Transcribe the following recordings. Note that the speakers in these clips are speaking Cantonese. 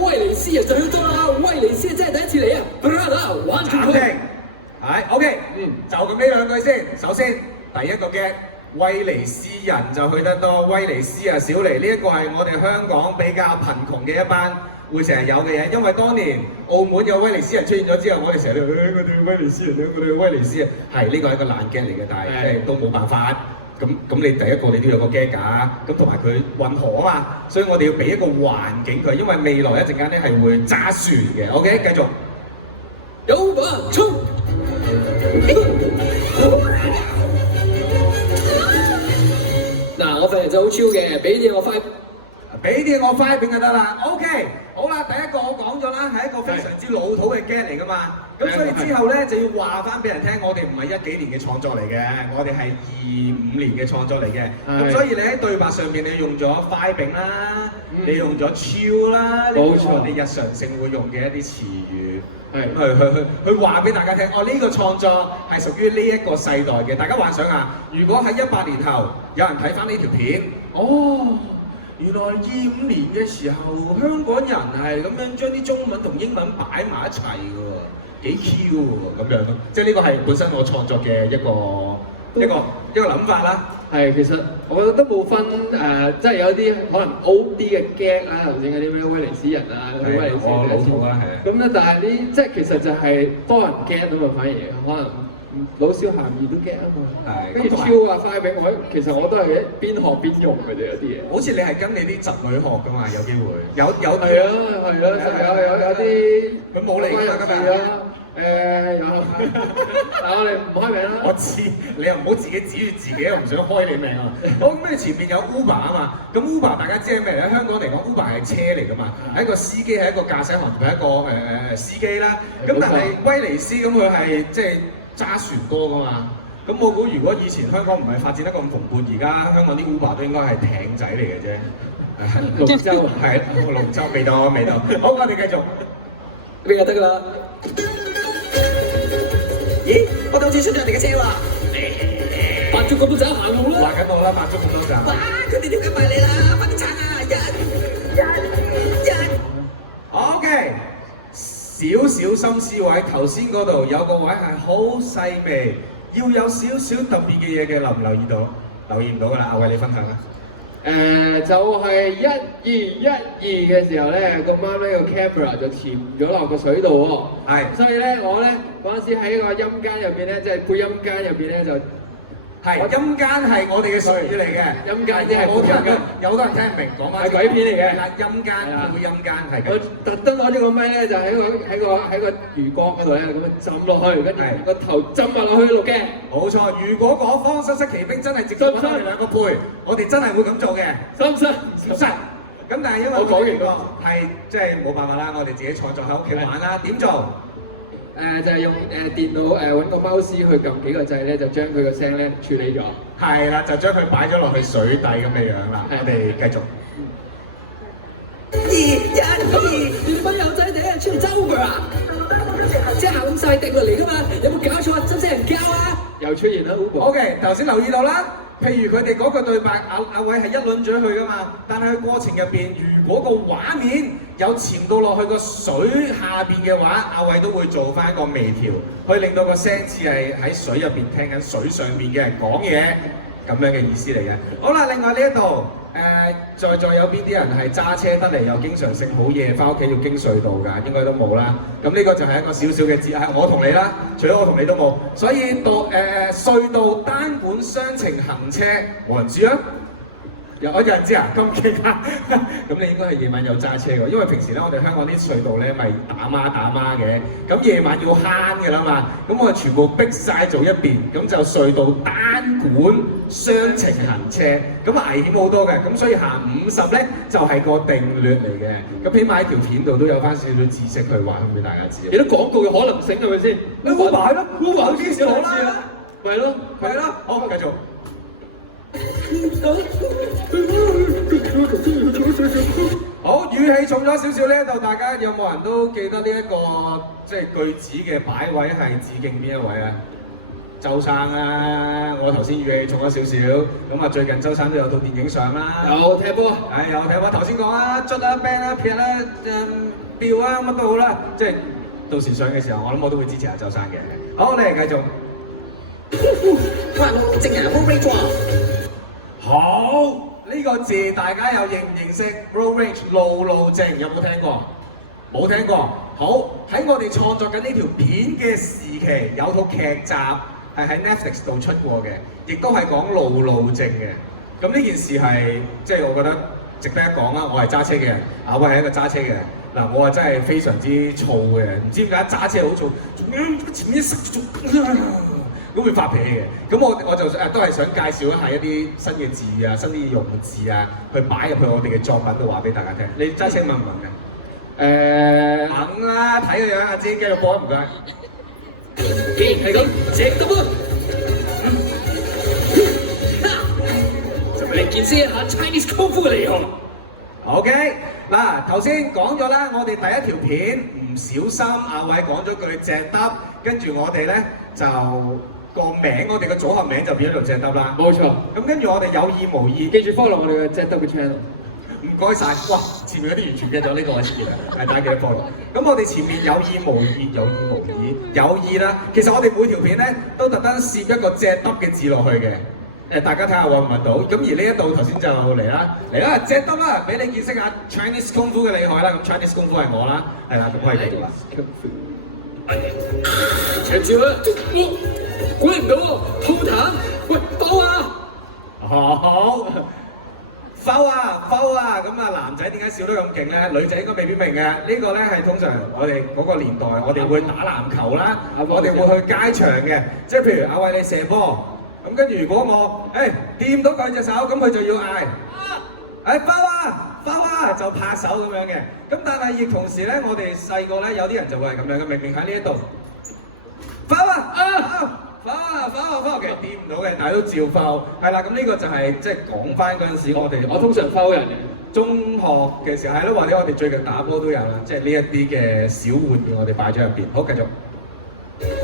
威尼斯人就要多啦，威尼斯真係第一次嚟啊 ，brother 玩住佢。係 OK，就咁呢兩句先。首先第一個 get， 威尼斯人就去得多，威尼斯啊少嚟。呢一個係我哋香港比較貧窮嘅一班會成日有嘅嘢，因為當年澳門有威尼斯人出現咗之後，我哋成日都我哋威尼斯人我哋威尼斯啊，係呢個係一個爛 get 嚟嘅，但係即係都冇辦法。咁你第一個你都有個 get 㗎，咁同埋佢運河啊嘛，所以我哋要俾一個環境佢，因為未來一陣間咧係會揸船嘅。OK， 繼續。有吧，衝！嗱，我份人就好超嘅，俾啲我快。俾啲我 5 片就得啦 ，OK， 好啦，第一個我講咗啦，係一個非常之老土嘅 get 嚟噶嘛，咁所以之後咧就要話翻俾人聽，我哋唔係10幾年嘅創作嚟嘅，我哋係25年嘅創作嚟嘅，咁所以你喺對白上面你用咗 5 啦，你用咗超啦，呢啲係我哋日常性會用嘅一啲詞語，去話俾大家聽，哦呢個創作係屬於呢一個世代嘅，大家幻想下，如果喺18年後有人睇翻呢條片，哦。原來25年嘅時候，香港人係咁樣將啲中文同英文擺埋一齊嘅喎，幾 Q 喎咁樣咯。即係呢個係本身我創作嘅一個諗法啦。係，其實我覺得都冇分即係有啲可能 old 啲嘅 gag 啦，頭先嗰啲咩威尼斯人啊，威尼斯老土啦，係。咁咧，但係呢，即係其實就係多人 get 啊嘛，反而可能。老少咸宜都 get 啊嘛，跟住超啊快餅其實我都係邊學邊用嘅啫，有啲嘢。好似你係跟你啲侄女學㗎嘛，有機會。有啲佢冇嚟㗎嘛今日。有，但我哋唔開名啦。我知，你又唔好自己指住自己，又唔想開你名啊。好咁，你前面有 Uber 啊嘛，咁 Uber 大家知係咩嚟？香港嚟講 Uber 係車嚟㗎嘛，係一個司機，係一個駕駛行業，係一個司機啦。咁但係威尼斯咁佢係即係。揸船多㗎嘛，咁我估如果以前香港唔係發展得咁蓬勃，而家香港啲 Uber 都應該係艇仔嚟嘅啫。龍舟係龍舟未到。好，我哋繼續。呢個得㗎啦。咦？我好似出咗人哋嘅車喎。白竹咁多盞行路啦。話緊我啦，白竹咁多盞。哇！佢哋點解埋你啦？快啲撐啊！一。OK。少少心思位，頭先嗰度有個位係好細微，要有少少特別嘅嘢嘅，留唔留意到？留意唔到㗎啦，阿偉你分享啦。就係1212嘅時候咧，咁啱呢個 camera 就潛咗落個水度喎。係，所以咧我咧嗰陣時喺個陰間入邊咧，即係配音間入邊咧就。係陰間係我哋嘅術語嚟嘅，陰間即係有好多人聽唔明講翻。係鬼片嚟嘅，陰間配陰間係嘅。我特登攞呢個咪咧，就喺個魚缸嗰度咧咁樣浸落去，跟住個頭浸埋落去錄嘅。冇錯，如果嗰方失色奇兵真係直接揾我哋兩個配，我哋真係會咁做嘅。信唔信？咁但係因為我講完個係即係冇辦法啦，我哋自己創作喺屋企玩啦，點做？就係用電腦揾個 mouse 去撳幾個掣咧，就將佢個聲咧處理咗。係啦，就將佢擺咗落去水底咁嘅樣啦。我哋繼續。212，你班友仔哋出嚟周佢啊！即係咁細滴落嚟㗎嘛，有冇搞錯啊？真係人膠啊！又出現啦 Uber。OK， 頭先留意到啦。譬如佢哋嗰個對白，阿偉係一輪嘴去㗎嘛，但係佢過程入邊，如果個畫面有潛到落去個水下邊嘅話，阿偉都會做翻一個微調，去令到個聲似係喺水入邊聽緊水上邊嘅人講嘢咁樣嘅意思嚟嘅。好啦，另外呢一度在有邊啲人係揸車得嚟又經常性好夜翻屋企要經隧道㗎？應該都冇啦。咁呢個就係一個小小嘅節，係我同你啦，除咗我同你都冇。所以隧道單管雙程行車，冇人知啊？有人知啊？咁勁啊！咁你應該係夜晚有揸車㗎，因為平時咧我哋香港啲隧道咧咪打孖嘅，咁夜晚要慳㗎啦嘛，咁我哋全部逼晒做一邊，咁就隧道單管雙程行車，咁危險好多嘅，咁所以行50咧就係個定律嚟嘅，咁起碼喺條片度都有翻少少知識去話俾大家知。幾多廣告嘅可能性係咪先？Uber咯，Uber幾時好啦？係咯，好繼續。好，語氣重咗少少呢度，大家有冇人都記得呢一個即係句子嘅擺位係致敬邊一位啊？周生啊，我頭先語氣重咗少少，咁啊最近周生都有套電影上啦，有踢波，有踢波，頭先講啦，捽啦、band 啦、撇啦、吊啊，乜都好啦，即係到時上嘅時候，我諗我都會支持下周生嘅。好，你嚟繼續。哇，路正啊 ，road rage 好，呢個字大家有認唔認識 ？road rage 路症有冇聽過？冇聽過。好，喺我哋創作緊呢條片嘅時期，有套劇集係喺 Netflix 度出過嘅，亦都係講路症嘅。咁呢件事係即係我覺得值得一講啦。我係揸車嘅人，阿威係一個揸車嘅人。嗱，我係真係非常之燥嘅人，唔知點解揸車好燥，前面塞住咁會發脾氣嘅。咁我就都係想介紹一下一啲新嘅字啊、新啲用字啊，去擺入去我哋嘅作品度話俾大家聽。你揸車問唔問嘅？肯啦，睇個樣阿姐繼續播唔該。既然係咁，直咁啊！就俾你見識一下 Chinese 功夫嘅厲害。OK， 嗱頭先講咗啦，我哋第一條片唔小心阿偉講咗句隻得，跟住我哋咧就個名，我哋嘅組合名就變咗做隻得啦。冇錯。咁跟住我哋有意無意，記住 follow 我哋嘅隻得嘅 channel。唔該晒，哇！前面嗰啲完全記咗呢個我知啦，係大家記得 follow。咁我哋前面有意無意啦。其實我哋每條片咧都特登攝一個隻得嘅字落去嘅。大家睇下揾唔揾到？咁而呢一度頭先就嚟啦，隻得啦，俾你見識下 Chinese 功夫嘅厲害啦。咁 Chinese 功夫係我啦，係啦，咁我係繼續啦。長照啊！我估唔到喎，吐痰，喂，爆啊！好。摟啊！咁啊男仔點解笑得咁勁咧？女仔應該未必明嘅。呢個咧係通常我哋嗰個年代，我哋會打籃球啦，我哋會去街場嘅。即係譬如阿偉你射波，咁跟住如果我掂到佢隻手，咁佢就要嗌摟啊就拍手咁樣嘅。咁但係亦同時咧，我哋細個咧有啲人就會係咁樣嘅，明明喺呢一度摟啊！其實掂唔到嘅，但係都照摟。係啦，咁呢個就係即係講翻嗰陣時，我通常摟人嘅。中學嘅時候係咯，或者我哋最近打波都有啦，即係呢一啲嘅小玩意我哋擺咗入邊。好，繼續。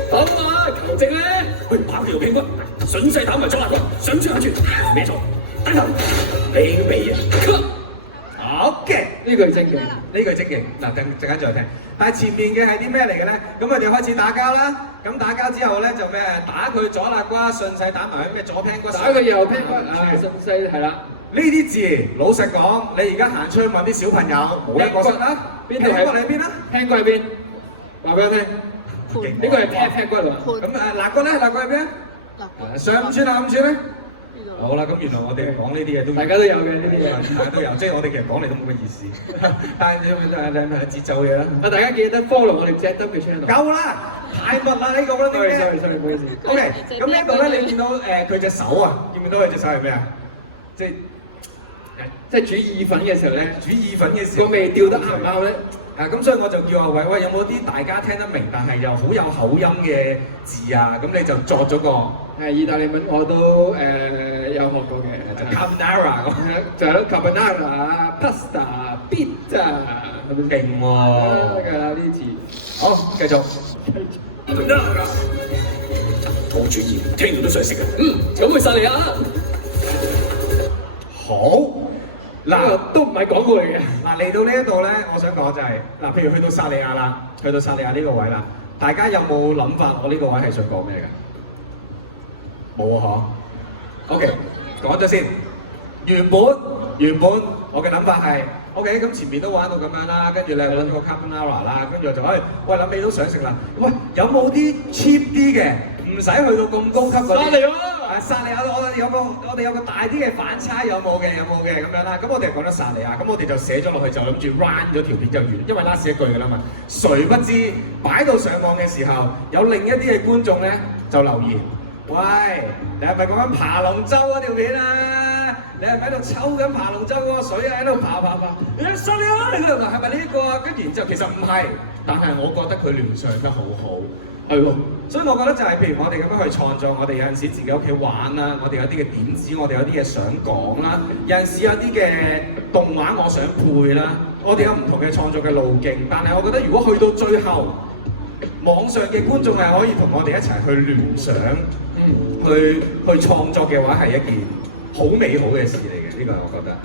摟啊！球證咧，去跑條屁股，順勢打埋左下角，上穿下穿，咩錯？低頭，你個鼻啊！好嘅，呢句精勁。嗱，陣間再聽。但係前面嘅係啲咩嚟嘅咧？咁我哋開始打交啦。咁打交之後咧就咩？打佢左肋瓜，順勢打埋佢咩左 pan 骨。打佢右 pan 骨，順勢係啦。呢啲字老實講，你而家行出去問啲小朋友，冇一個識啦。邊度喺邊啦 ？pan 骨喺邊？話俾我聽。呢個係 pan 骨啊。咁肋骨咧？肋骨喺邊啊？上5寸下5寸咧？好啦，咁原來我哋講呢啲嘢都大家都有嘅呢啲嘢，大家都有，即係我哋其實講嚟都冇乜意思。但係你係節奏嘢啦。大家記得 follow 我哋隻得嘅 channel。夠啦，太密啦呢個啦，啲咩 ？sorry，唔好意思。OK，咁呢度咧，你見到佢隻手啊？見唔見到佢隻手係咩啊？即係煮意粉嘅時候咧，個味調得啱唔啱咧？咁所以我就叫阿偉，喂，有冇啲大家聽得明但係又好有口音嘅字啊？咁你就作咗個意大利文我都有學過嘅，就 carbonara 咁，就係咯 carbonara、pasta、pizza， 係咪勁喎？㗎啦呢啲字。好，繼續。好主意，聽到都想食啊！咁去薩利亞。好。嗱，都唔係廣告嚟嘅。嗱，嚟到呢一度咧，我想講就係譬如去到薩利亞啦，去到薩利亞呢個位啦，大家有冇諗法？我呢個位係想講咩㗎？冇啊，嗬。OK， 講咗先。原本我嘅諗法係 OK， 咁前面都玩到咁樣啦，跟住你揾個 carbonara 啦，跟住我就喂諗起都想食啦。喂，有冇啲 cheap 啲嘅，唔使去到咁高級嗰啲？薩利亞，我哋有個大啲嘅反差，有冇嘅咁樣啦。咁我哋講得薩利亞，咁我哋就寫咗落去，就諗住 run 咗條片就完，因為 last 一句㗎啦嘛。誰不知擺到上網嘅時候，有另一啲嘅觀眾咧就留言：喂，你係咪講緊爬龍舟嗰條片啊？你係咪喺度抽緊爬龍舟嗰個水啊？喺度爬？薩利亞，你係咪呢個啊？跟住然之後其實唔係，但係我覺得佢聯想得好好。係喎，所以我覺得就係譬如我哋咁樣去創作，我哋有陣時自己屋企玩啦，我哋有啲嘅點子，我哋有啲嘢想講啦，有陣時有啲嘅動畫我想配啦，我哋有唔同嘅創作嘅路徑，但係我覺得如果去到最後，網上嘅觀眾係可以同我哋一齊去聯想，去創作嘅話係一件好美好嘅事嚟嘅，呢個我覺得。